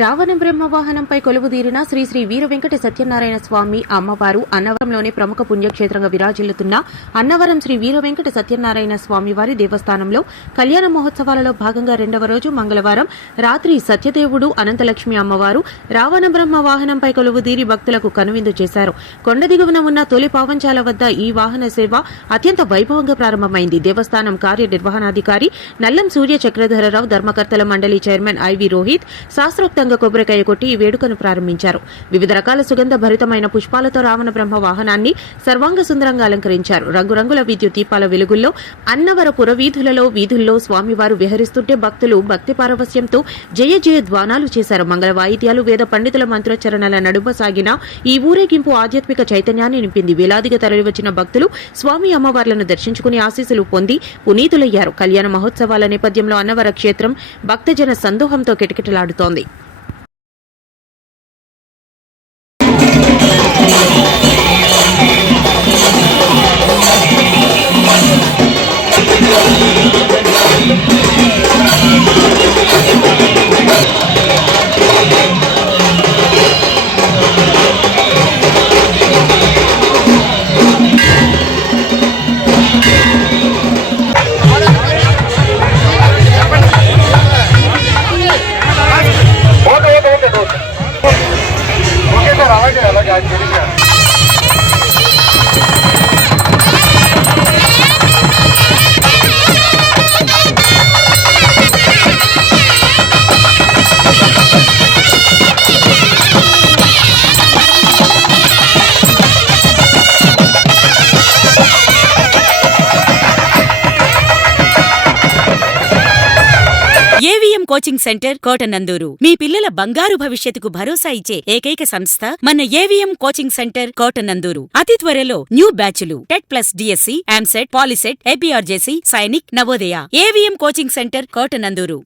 రావణ బ్రహ్మ వాహనంపై కొలువుదీరిన శ్రీ శ్రీ వీర వెంకట సత్యనారాయణ స్వామి అమ్మవారు అన్నవరంలోని ప్రముఖ పుణ్యక్షేత్రంగా విరాజిల్లుతున్న అన్నవరం శ్రీ వీర వెంకట సత్యనారాయణ స్వామివారి దేవస్థానంలో కళ్యాణ మహోత్సవాలలో భాగంగా రెండవ రోజు మంగళవారం రాత్రి సత్యదేవుడు అనంతలక్ష్మి అమ్మవారు రావణ బ్రహ్మ వాహనంపై కొలువుదీరి భక్తులకు కనువిందు చేశారు. కొండ దిగువన ఉన్న తొలి పావంచాల వద్ద ఈ వాహన సేవ అత్యంత వైభవంగా ప్రారంభమైంది. దేవస్థానం కార్యనిర్వహణాధికారి నల్లం సూర్య చక్రధరరావు, ధర్మకర్తల మండలి చైర్మన్ ఐవి రోహిత్ శాస్త్రోక్తంగా కొబ్బరికాయ కొట్టి ఈ వేడుకను ప్రారంభించారు. వివిధ రకాల సుగంధ భరితమైన పుష్పాలతో రావణ బ్రహ్మ వాహనాన్ని సర్వాంగ సుందరంగా అలంకరించారు. రంగురంగుల విద్యుత్ దీపాల వెలుగుల్లో అన్నవర పురవీధులలో వీధుల్లో స్వామివారు విహరిస్తుంటే భక్తులు భక్తి పారవస్యంతో జయ జయ ధ్వానాలు చేశారు. మంగళ వాయిద్యాలు, వేద పండితుల మంత్రోచ్చరణల నడుమ సాగిన ఈ ఊరేగింపు ఆధ్యాత్మిక చైతన్యాన్ని నింపింది. వేలాదిగా తరలివచ్చిన భక్తులు స్వామి అమ్మవార్లను దర్శించుకుని ఆశీస్సులు పొంది పునీతులయ్యారు. కళ్యాణ మహోత్సవాల నేపథ్యంలో అన్నవర క్షేత్రం భక్తజన సందోహంతో కిటకిటలాడుతోంది. ఏవిఎం కోచింగ్ సెంటర్ కోటనందూరు మీ పిల్లల బంగారు భవిష్యత్తుకు భరోసా ఇచ్చే ఏకైక సంస్థ మన ఏవిఎం కోచింగ్ సెంటర్ కోటనందూరు. అతి త్వరలో న్యూ బ్యాచ్లు టెట్ ప్లస్ డిఎస్సి, ఆమ్సెట్, POLYCET, APRJC, Sainik, Navodaya. AVM coaching centre Kotananduru.